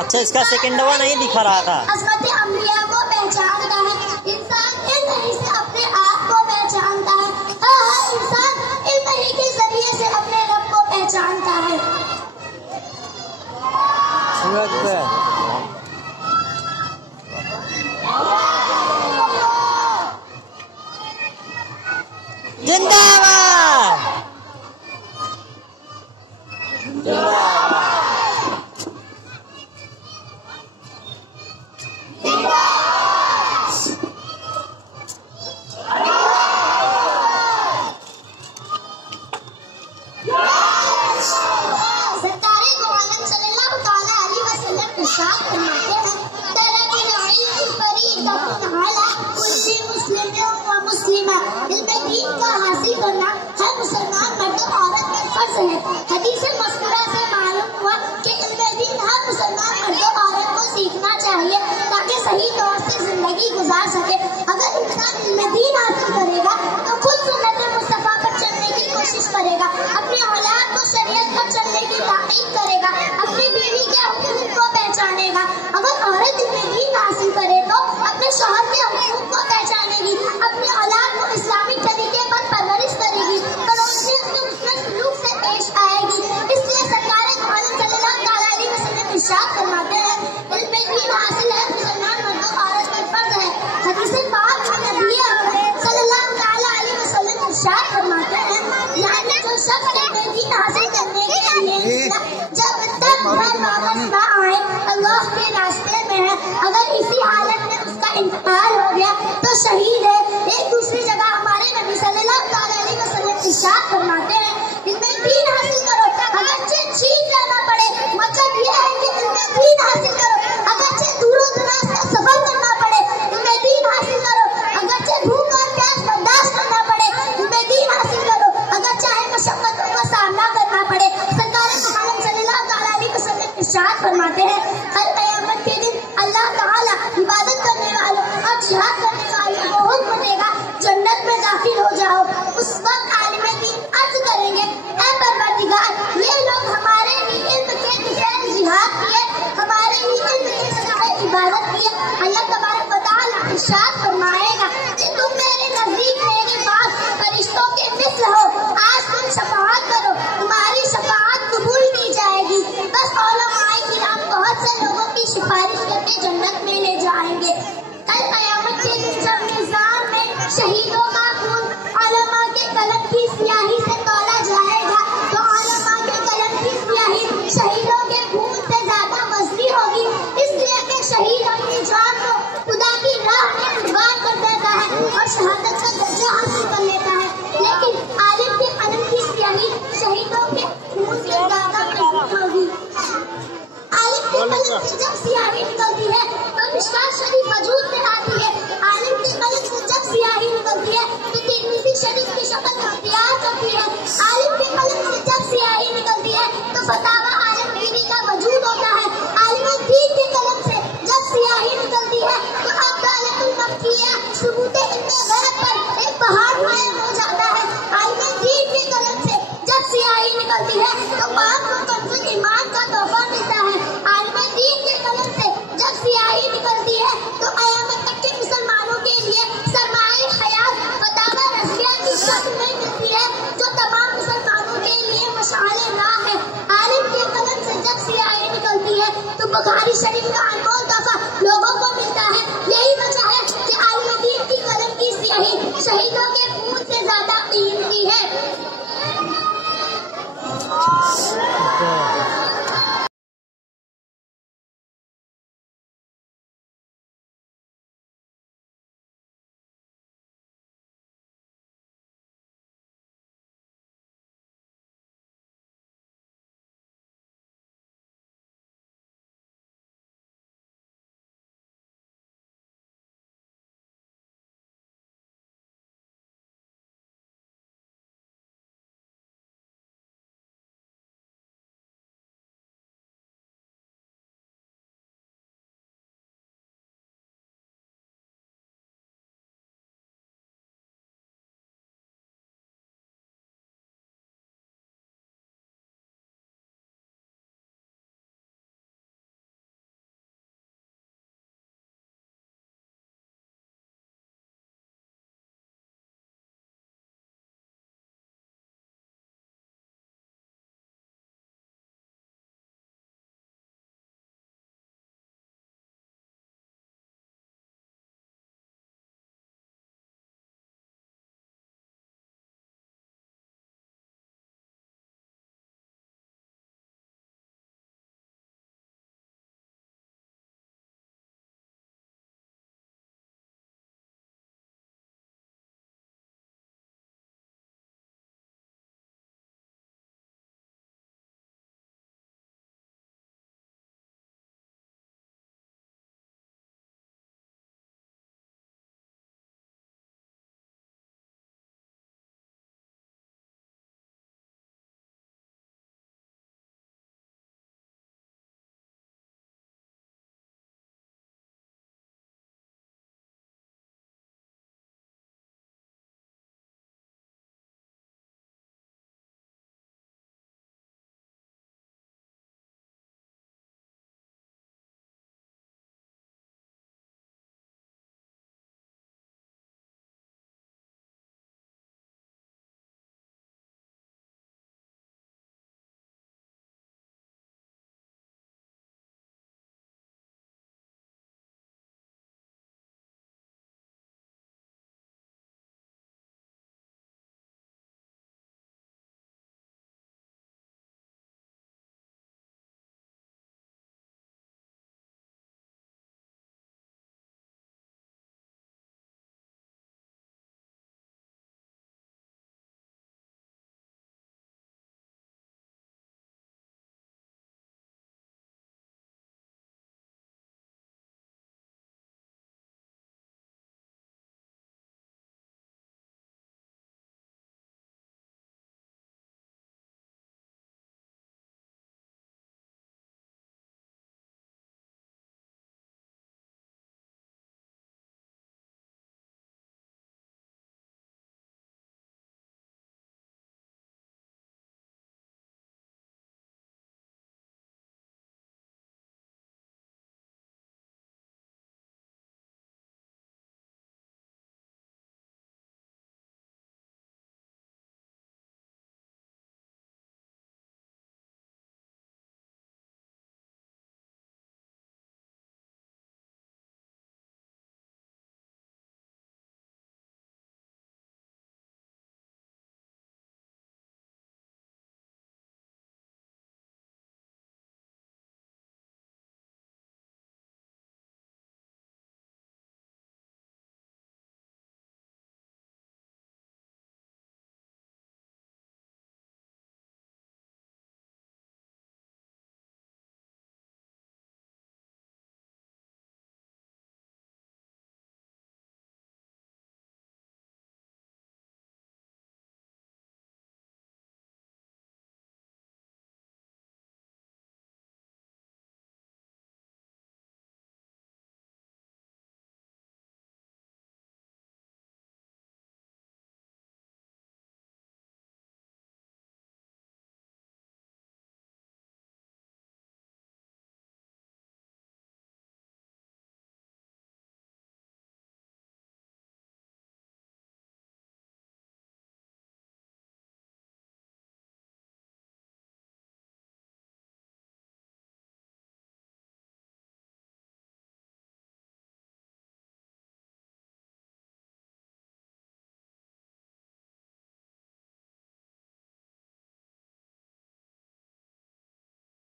اچھا اس کا سیکنڈ وا نہیں دکھا رہا تھا. عظمت انبیاء کو پہچانتا ہے انسان علم ہی سے اپنے آپ کو پہچانتا ہے. انسان علم ہی کے ذریعے سے اپنے رب کو پہچانتا ہے. زندہ باد. حدیث مذکورہ سے معلوم ہوا کہ علم دین ہر مسلمان مرد و عورت کو سیکھنا چاہیے تاکہ صحیح طور سے زندگی گزار سکے. اگر انسان علم دین حاصل کرے گا تو خود سنت مصطفیٰ پر چلنے کی کوشش کرے گا, اپنی اولاد کو شریعت پر چلنے کی تاکید کرے گا, اپنی بیوی کے حقوق کو پہچانے گا. اگر عورت علم دین حاصل کرے تو اپنے شوہر کے حقوق کو پہچانے گی, اپنی اولاد کو اسلامی طریقے پر پرورش کرے گی تو روشنی سلوک سے پیش آئے گی. اس لیے سرکار عالم صلی اللہ علیہ وسلم ارشاد فرماتے ہیں علم دین حاصل ہے مسلمان مرد و عورت پر فرض ہے. حدیث پاک میں نبی صلی اللہ علیہ وسلم ارشاد فرماتے ہیں یعنی جو شخص علم دین حاصل کرنے کے لیے جب تک گھر واپس نہ آئے اللہ کے راستے میں ہے, اگر اسی حالت میں اس کا انتقال ہو گیا تو شہید ہے. ایک دوسری جگہ ہمارے نبی صلی اللہ علیہ وسلم ارشاد فرماتے ہیں علم دین حاصل کرو اگرچہ چھین جانا پڑے. مطلب یہ ہے کہ علم دین حاصل کرو اگرچہ دور و دراز کا سفر کرنا پڑے. علم دین حاصل کرو اگرچہ بھوک اور پیاس برداشت کرنا پڑے. علم دین حاصل کرو اگر چاہے مشقتوں کا سامنا کرنا پڑے. سرکار عالم صلی اللہ علیہ وسلم ارشاد فرماتے ہیں کل قیامت کے دن اللہ تعالیٰ عبادت کرنے والوں اور جہاد کرنے والوں کو حکم دے گا جنت میں داخل ہو جاؤ. اس وقت عالم دین عرض کریں گے اے پروردگار یہ لوگ ہمارے ہی علم کے بغیر جہاد کیے, ہمارے ہی علم کے بغیر عبادت کیے. اللہ تبارک و تعالیٰ ارشاد فرمائے گا کہ تم میرے نزدیک میرے پاس فرشتوں کے مثل ہو, آج تم شفاعت کرو تمہاری شفاعت قبول کی جائے گی. بس علماء کرام بہت سے لوگوں کی سفارش کر کے جنت میں لے جائیں گے. کل قیامت کے دن جب میزان میں شہیدوں کا خون علماء کے قلم کی سیاہی